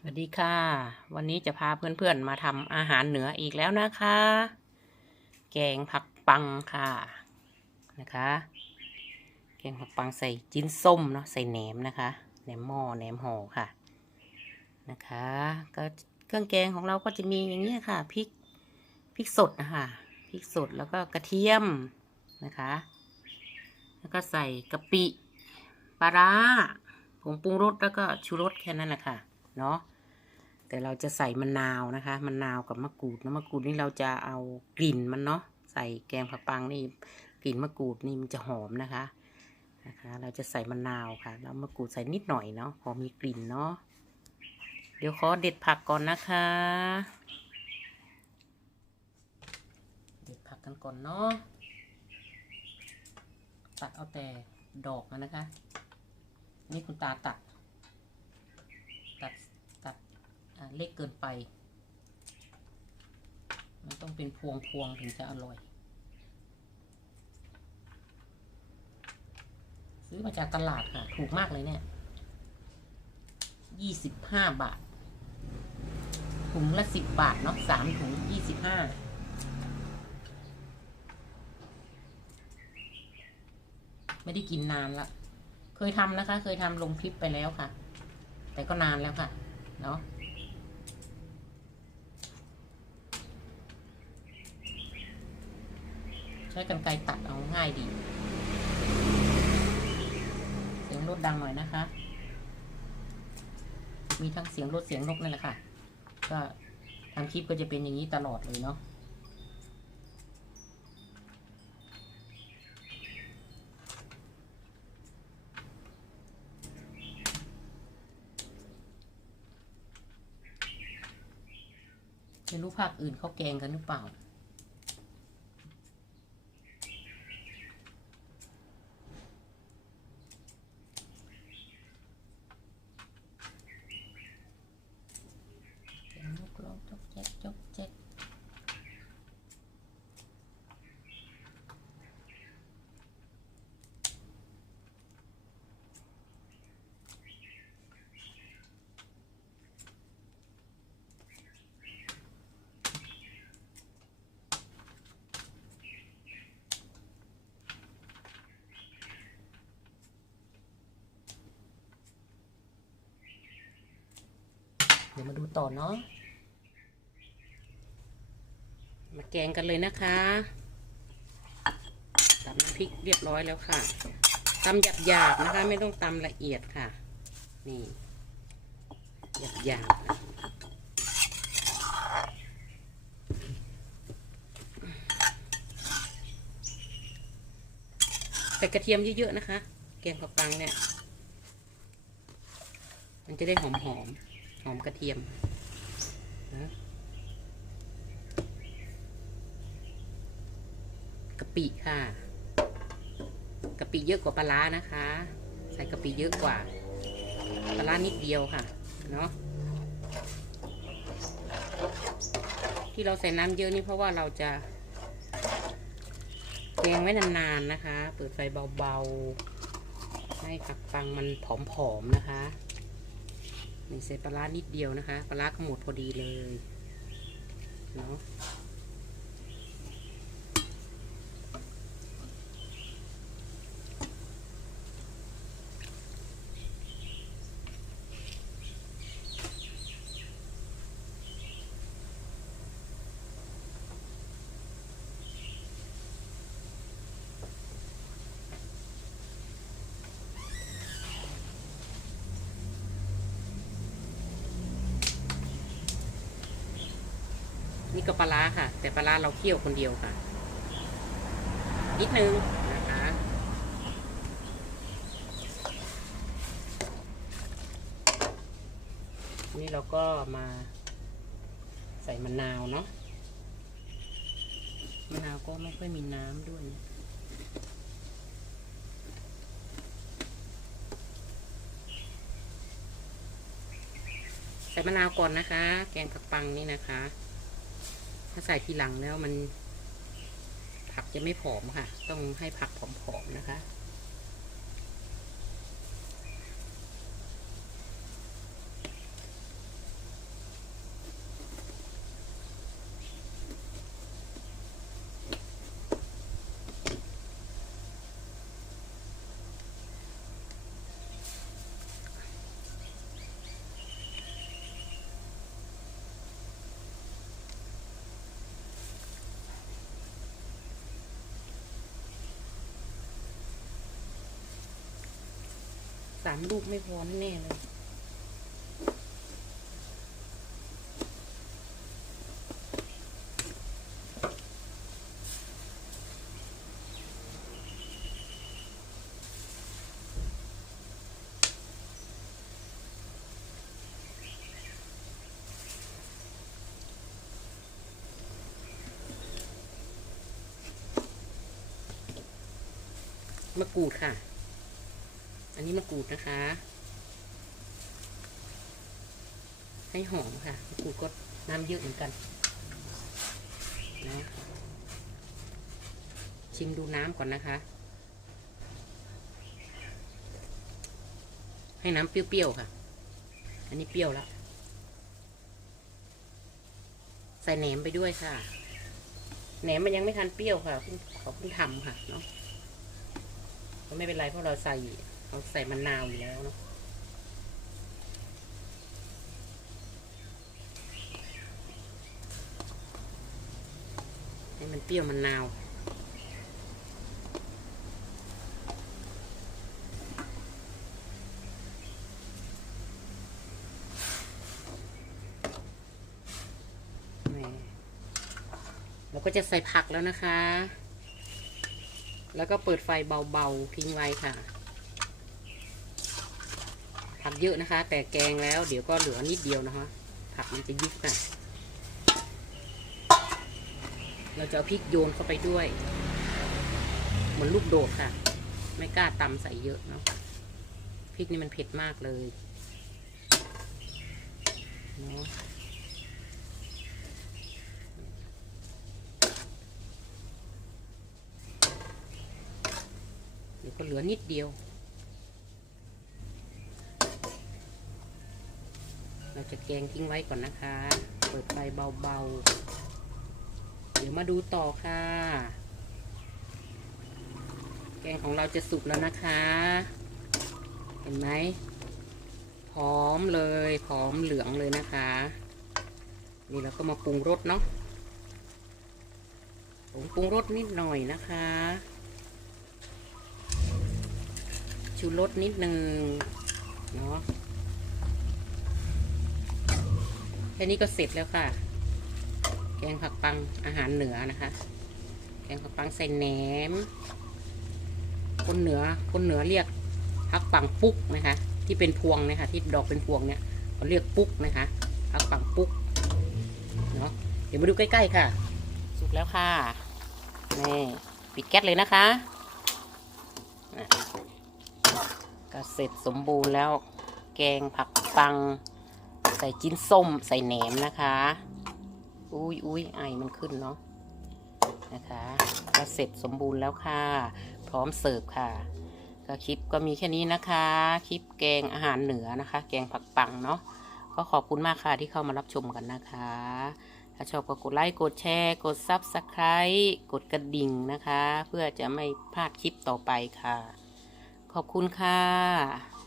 สวัสดีค่ะ วันนี้จะพาเพื่อนๆมาทำอาหารเหนืออีกแล้วนะคะ แกงผักปังค่ะนะคะ แกงผักปังใส่จิ้นส้มเนาะใส่แหนมนะคะแหนมหม้อแหนมห่อค่ะนะคะก็เครื่องแกงของเราก็จะมีอย่างนี้ค่ะพริกพริกสดนะคะพริกสดแล้วก็กระเทียมนะคะ แล้วก็ใส่กะปิปลาร้าผงปรุงรสแล้วก็ชูรสแค่นั้นแหละค่ะ เนาะแต่เราจะใส่มะนาวนะคะมะนาวกับมะกรูดนะมะกรูดนี่เราจะเอากลิ่นมันเนาะใส่แกงผักปังนี่กลิ่นมะกรูดนี่มันจะหอมนะคะนะคะ เราจะใส่มะนาวค่ะแล้วมะกรูดใส่นิดหน่อยเนาะพอมีกลิ่นเนาะเดี๋ยวขอเด็ดผักก่อนนะคะ เด็ดผักกันก่อนเนาะตัดเอาแต่ดอกมันนะคะ นี่คุณตาตัดตัดตัดอ่า เล็กเกินไป มันต้องเป็นพวงพวงๆถึงจะอร่อย ซื้อมาจากตลาดค่ะ ถูกมากเลยเนี่ยยี่สิบห้าบาท ถุงละสิบบาทเนาะสามถุงยี่สิบห้าไม่ได้กินนานละ เคยทำนะคะ เคยทำลงคลิปไปแล้วค่ะ แต่ก็นานแล้วค่ะ เนาะ ช้กันไกรตัดเอาง่ายดี เสียงรถดังหน่อยนะคะ มีทั้งเสียงรถเสียงนกนั่นแหละค่ะ ก็ทางคลิปก็จะเป็นอย่างนี้ตลอดเลยเนาะไม่รู้ภาคอื่นเขาแกงกันหรือเปล่า เสียงนกร้องจกแจ๊กจกแจ๊กเดี๋ยว มาดูต่อเนาะมาแกงกันเลยนะคะตำน้ำพริกเรียบร้อยแล้วค่ะตำหยาบๆนะคะ ไม่ต้องตำละเอียดค่ะ นี่หยาบๆค่ะใส่กระเทียมเยอะๆนะคะ แกงผักปังเนี่ย มันจะได้หอมๆ หอมกระเทียมนะกะปิค่ะกะปิเยอะกว่าปลาร้านะคะ ใส่กะปิเยอะกว่าปลานิดเดียวค่ะเนาะที่เราใส่น้ำเยอะนี่เพราะว่าเราจะแกงไว้นานๆนะคะ เปิดไฟเบาๆ ให้ผักปังมันผอมๆนะคะ นี่ใส่ปลาร้านิดเดียวนะคะ ปลาร้าก็หมดพอดีเลยเนาะ นี่ก็ปลาร้าค่ะ แต่ปลาร้าเราเคี่ยวคนเดียวค่ะ นิดนึงนะคะนี่เราก็มาใส่มะนาวเนาะมะนาวก็ไม่ค่อยมีน้ำด้วยใส่มะนาวก่อนนะคะ แกงผักปังนี่นะคะ ถ้าใส่ทีหลังแล้วมันผักจะไม่ผอมค่ะ ต้องให้ผักผอมๆนะคะามลูกไม่พอแน่เลยมะกรูดค่ะ อันนี้มะกรูดนะคะ ให้หอมค่ะมะกรูดก็น้ำเยอะเหมือนกันนะชิมดูน้ำก่อนนะคะ ให้น้ำเปรี้ยวๆค่ะ อันนี้เปรี้ยวแล้วใส่แหนมไปด้วยค่ะแหนมมันยังไม่ทันเปรี้ยวค่ะเขาเพิ่งทำค่ะเนาะไม่เป็นไรเพราะเราใส่ เราใส่มะนาวอยู่แล้วเนาะให้มันเปรี้ยวมะนาวแหม่เราก็จะใส่ผักแล้วนะคะ แล้วก็เปิดไฟเบาๆทิ้งไว้ค่ะ ผักเยอะนะคะ แต่แกงแล้วเดี๋ยวก็เหลือนิดเดียวนะคะ ผักมันจะยุบค่ะ เราจะเอาพริกโยนเข้าไปด้วย เหมือนลูกโดดค่ะ ไม่กล้าตำใส่เยอะเนาะพริกนี่มันเผ็ดมากเลยเนาะเดี๋ยวก็เหลือนิดเดียว เรา จะแกงทิ้งไว้ก่อนนะคะ เปิดไฟเบาๆ เดี๋ยวมาดูต่อค่ะ แกงของเราจะสุกแล้วนะคะ เห็นไหมพร้อมเลยพร้อมเหลืองเลยนะคะ นี่เราก็มาปรุงรสเนาะผงปรุงรสนิดหน่อยนะคะ ชูรสนิดนึงเนาะ แค่นี้ก็เสร็จแล้วค่ะ แกงผักปังอาหารเหนือนะคะ แกงผักปังใส่แหนม คนเหนือคนเหนือเรียกผักปังปุ๊กนะคะ ที่เป็นพวงนะคะ ที่ดอกเป็นพวงเนี่ยเขาเรียกปุ๊กนะคะผักปังปุ๊กเนาะเดี๋ยวมาดูใกล้ๆค่ะ สุกแล้วค่ะนี่ปิดแก๊สเลยนะคะก็เสร็จสมบูรณ์แล้ว แกงผักปัง ใส่จิ้นส้มใส่แหนมนะคะ อุ้ยอุ้ยไอมันขึ้นเนาะนะคะก็เสร็จสมบูรณ์แล้วค่ะ พร้อมเสิร์ฟค่ะ ก็คลิปก็มีแค่นี้นะคะ คลิปแกงอาหารเหนือนะคะ แกงผักปังเนาะก็ขอบคุณมากค่ะที่เข้ามารับชมกันนะคะ ถ้าชอบก็กดไลค์กดแชร์กด Subscribe กดกระดิ่งนะคะ เพื่อจะไม่พลาดคลิปต่อไปค่ะ ขอบคุณค่ะ